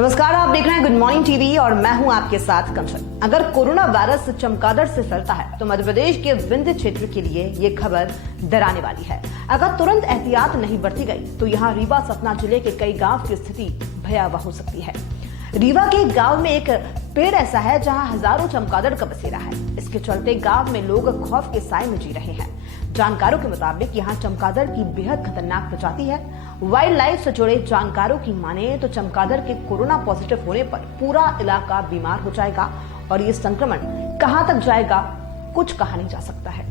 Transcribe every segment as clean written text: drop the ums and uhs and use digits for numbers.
नमस्कार, आप देख रहे हैं गुड मॉर्निंग टीवी और मैं हूं आपके साथ कंचन। अगर कोरोना वायरस चमगादड़ से फैलता है तो मध्य प्रदेश के विंध्य क्षेत्र के लिए ये खबर डराने वाली है। अगर तुरंत एहतियात नहीं बरती गई तो यहाँ रीवा सतना जिले के कई गांव की स्थिति भयावह हो सकती है। रीवा के गांव में एक पेड़ ऐसा है जहां हजारों चमगादड़ का बसेरा है। इसके चलते गांव में लोग खौफ के साए में जी रहे हैं। जानकारों के मुताबिक यहाँ चमगादड़ की बेहद खतरनाक प्रजाति है। वाइल्ड लाइफ से जुड़े जानकारों की माने तो चमगादड़ के कोरोना पॉजिटिव होने पर पूरा इलाका बीमार हो जाएगा और ये संक्रमण कहां तक जाएगा कुछ कहा नहीं जा सकता है।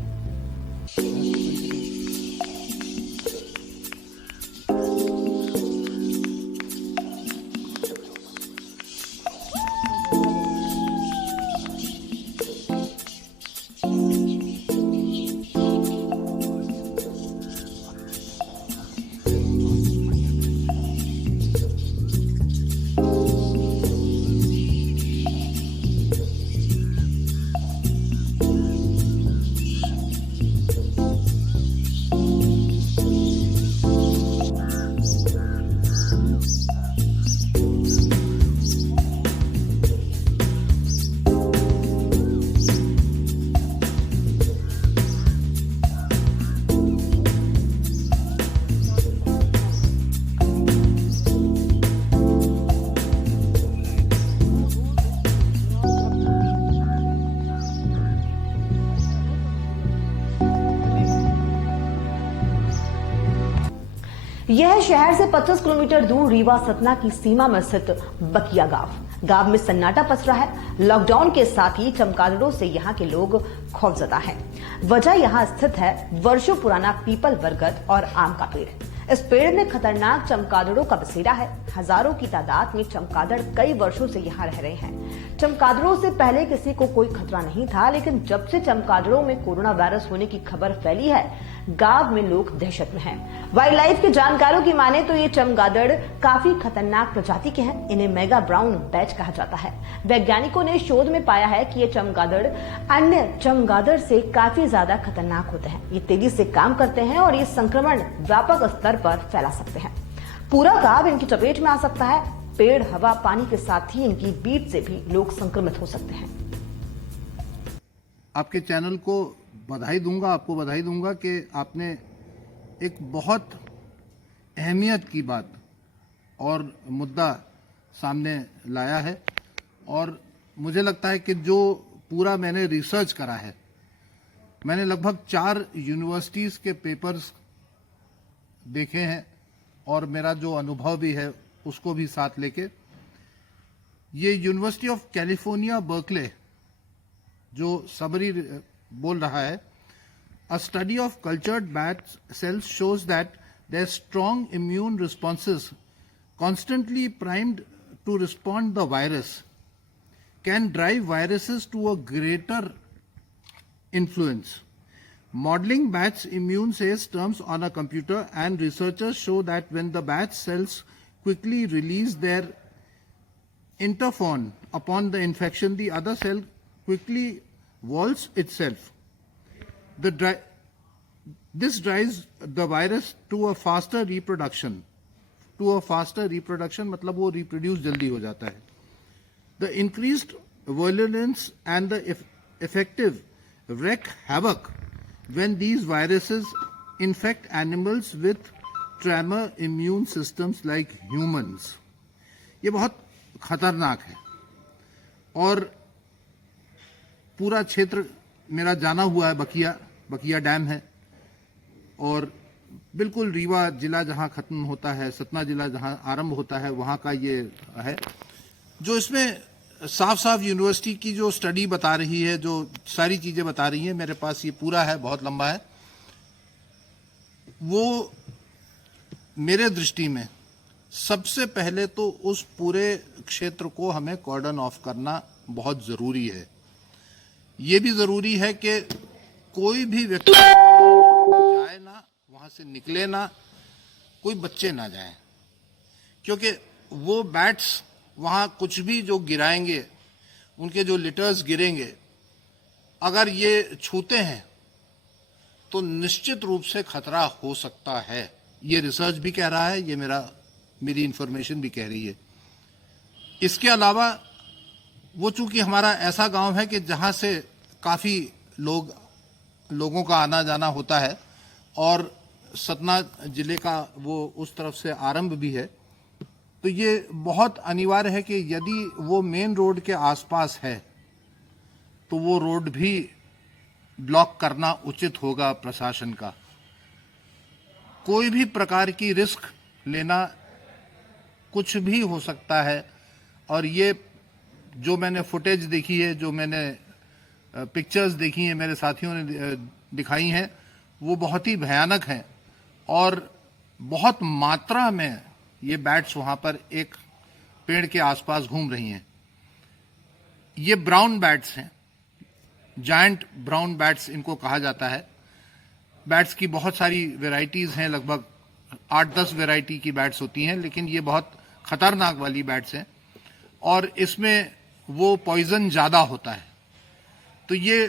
यह शहर से 25 किलोमीटर दूर रीवा सतना की सीमा में स्थित बकिया गांव में सन्नाटा पसरा है। लॉकडाउन के साथ ही चमगादड़ों से यहाँ के लोग खौफजदा हैं। वजह यहाँ स्थित है वर्षों पुराना पीपल, बरगद और आम का पेड़। इस पेड़ में खतरनाक चमगादड़ों का बसेरा है। हजारों की तादाद में चमगादड़ कई वर्षों से यहाँ रह रहे हैं। चमगादड़ों से पहले किसी को कोई खतरा नहीं था, लेकिन जब से चमगादड़ों में कोरोना वायरस होने की खबर फैली है, गांव में लोग दहशत में हैं। वाइल्ड लाइफ के जानकारों की माने तो ये चमगादड़ काफी खतरनाक प्रजाति के हैं। इन्हें मेगा ब्राउन बैच कहा जाता है। वैज्ञानिकों ने शोध में पाया है कि ये चमगादड़ अन्य चमगादड़ से काफी ज्यादा खतरनाक होते हैं। ये तेजी से काम करते हैं और ये संक्रमण व्यापक स्तर पर फैला सकते हैं। पूरा गांव इनकी चपेट में आ सकता है। पेड़, हवा, पानी के साथ ही इनकी बीट से भी लोग संक्रमित हो सकते हैं। आपके चैनल को आपको बधाई दूंगा कि आपने एक बहुत अहमियत की बात और मुद्दा सामने लाया है। और मुझे लगता है कि जो पूरा मैंने रिसर्च करा है, मैंने लगभग 4 यूनिवर्सिटीज़ के पेपर्स देखे हैं और मेरा जो अनुभव भी है उसको भी साथ लेके, ये यूनिवर्सिटी ऑफ कैलिफोर्निया बर्कले जो सबरी बोल रहा है, a study of cultured bat cells shows that their strong immune responses, constantly primed to respond the virus, can drive viruses to a greater influence. Modeling bats' immune systems on a computer, and researchers show that when the bat cells quickly release their interferon upon the infection, the other cell quickly walls itself. This drives the virus to a faster reproduction. मतलब वो reproduce जल्दी हो जाता है. The increased virulence and the effective wreak havoc when these viruses infect animals with tremor immune systems like humans. ये बहुत खतरनाक है और पूरा क्षेत्र मेरा जाना हुआ है। बकिया डैम है और बिल्कुल रीवा जिला जहां खत्म होता है, सतना जिला जहां आरंभ होता है, वहां का ये है। जो इसमें साफ साफ यूनिवर्सिटी की जो स्टडी बता रही है, जो सारी चीजें बता रही है, मेरे पास ये पूरा है, बहुत लंबा है। वो मेरे दृष्टि में सबसे पहले तो उस पूरे क्षेत्र को हमें कॉर्डन ऑफ करना बहुत जरूरी है। ये भी जरूरी है कि कोई भी व्यक्ति जाए ना, वहां से निकले ना, कोई बच्चे ना जाएं, क्योंकि वो बैट्स वहां कुछ भी जो गिराएंगे, उनके जो लिटर्स गिरेंगे, अगर ये छूते हैं तो निश्चित रूप से खतरा हो सकता है। ये रिसर्च भी कह रहा है, ये मेरी इंफॉर्मेशन भी कह रही है। इसके अलावा वो चूंकि हमारा ऐसा गांव है कि जहां से काफी लोगों का आना जाना होता है और सतना जिले का वो उस तरफ से आरंभ भी है, तो ये बहुत अनिवार्य है कि यदि वो मेन रोड के आसपास है तो वो रोड भी ब्लॉक करना उचित होगा प्रशासन का। कोई भी प्रकार की रिस्क लेना कुछ भी हो सकता है, और ये जो मैंने फुटेज देखी है, जो मैंने पिक्चर्स देखी हैं, मेरे साथियों ने दिखाई हैं, वो बहुत ही भयानक हैं और बहुत मात्रा में ये बैट्स वहां पर एक पेड़ के आसपास घूम रही हैं। ये ब्राउन बैट्स हैं, जायंट ब्राउन बैट्स इनको कहा जाता है। बैट्स की बहुत सारी वैरायटीज हैं, लगभग 8-10 वैरायटी की बैट्स होती हैं, लेकिन ये बहुत खतरनाक वाली बैट्स हैं और इसमें वो पॉइजन ज्यादा होता है। तो ये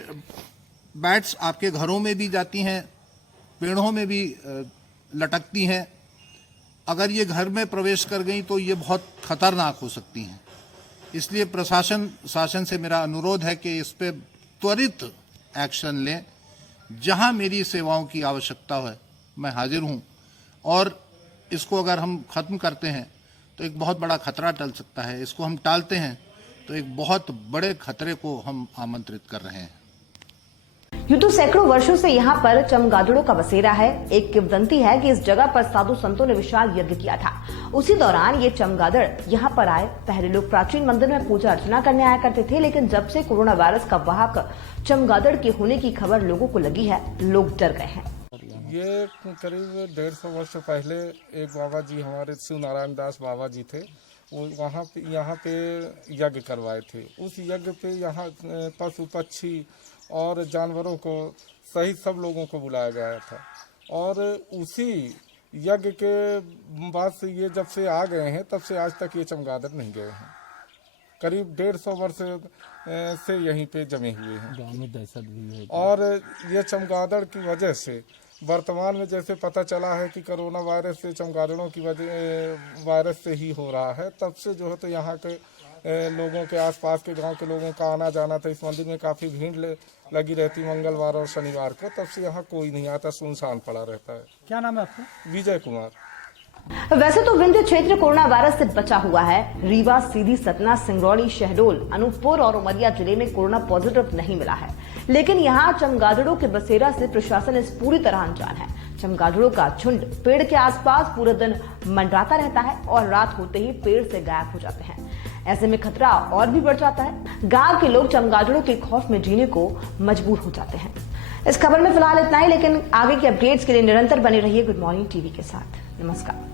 बैट्स आपके घरों में भी जाती हैं, पेड़ों में भी लटकती हैं। अगर ये घर में प्रवेश कर गई तो ये बहुत खतरनाक हो सकती हैं। इसलिए शासन से मेरा अनुरोध है कि इस पे त्वरित एक्शन लें। जहां मेरी सेवाओं की आवश्यकता है मैं हाजिर हूं, और इसको अगर हम खत्म करते हैं तो एक बहुत बड़ा खतरा टल सकता है। इसको हम टालते हैं तो एक बहुत बड़े खतरे को हम आमंत्रित कर रहे हैं। यूं तो सैकड़ों वर्षों से यहाँ पर चमगादड़ों का बसेरा है। एक किंवदंती है कि इस जगह पर साधु संतों ने विशाल यज्ञ किया था। उसी दौरान ये चमगादड़ यहाँ पर आए। पहले लोग प्राचीन मंदिर में पूजा अर्चना करने आया करते थे, लेकिन जब से कोरोना वायरस का वाहक चमगादड़ के होने की खबर लोगों को लगी है, लोग डर गए हैं। ये करीब 150 वर्ष पहले एक बाबा जी, हमारे शिव नारायण दास बाबा जी थे, वो यहाँ पे यज्ञ करवाए थे। उस यज्ञ पे यहाँ पशु पक्षी और जानवरों को सहित सब लोगों को बुलाया गया था, और उसी यज्ञ के बाद से ये जब से आ गए हैं तब से आज तक ये चमगादड़ नहीं गए हैं। करीब 150 वर्ष से यहीं पे जमे हुए हैं। गाँव में दहशत भी है। और ये चमगादड़ की वजह से वर्तमान में जैसे पता चला है कि कोरोना वायरस से चमगादड़ों की वजह वायरस से ही हो रहा है, तब से जो है तो यहाँ के लोगों के आसपास के गांव के लोगों का आना जाना था। इस मंदिर में काफ़ी भीड़ लगी रहती मंगलवार और शनिवार को, तब से यहाँ कोई नहीं आता, सुनसान पड़ा रहता है। क्या नाम है आपका? विजय कुमार। वैसे तो विंध्य क्षेत्र कोरोना वायरस से बचा हुआ है। रीवा, सीधी, सतना, सिंगरौली, शहडोल, अनूपपुर और उमरिया जिले में कोरोना पॉजिटिव नहीं मिला है, लेकिन यहाँ चमगादड़ों के बसेरा से प्रशासन इस पूरी तरह अनजान है। चमगादड़ों का झुंड पेड़ के आसपास पूरे दिन मंडराता रहता है और रात होते ही पेड़ से गायब हो जाते हैं। ऐसे में खतरा और भी बढ़ जाता है। गांव के लोग चमगादड़ों के खौफ में जीने को मजबूर हो जाते हैं। इस खबर में फिलहाल इतना ही, लेकिन आगे के अपडेट्स के लिए निरंतर बने रहिए गुड मॉर्निंग टीवी के साथ। नमस्कार।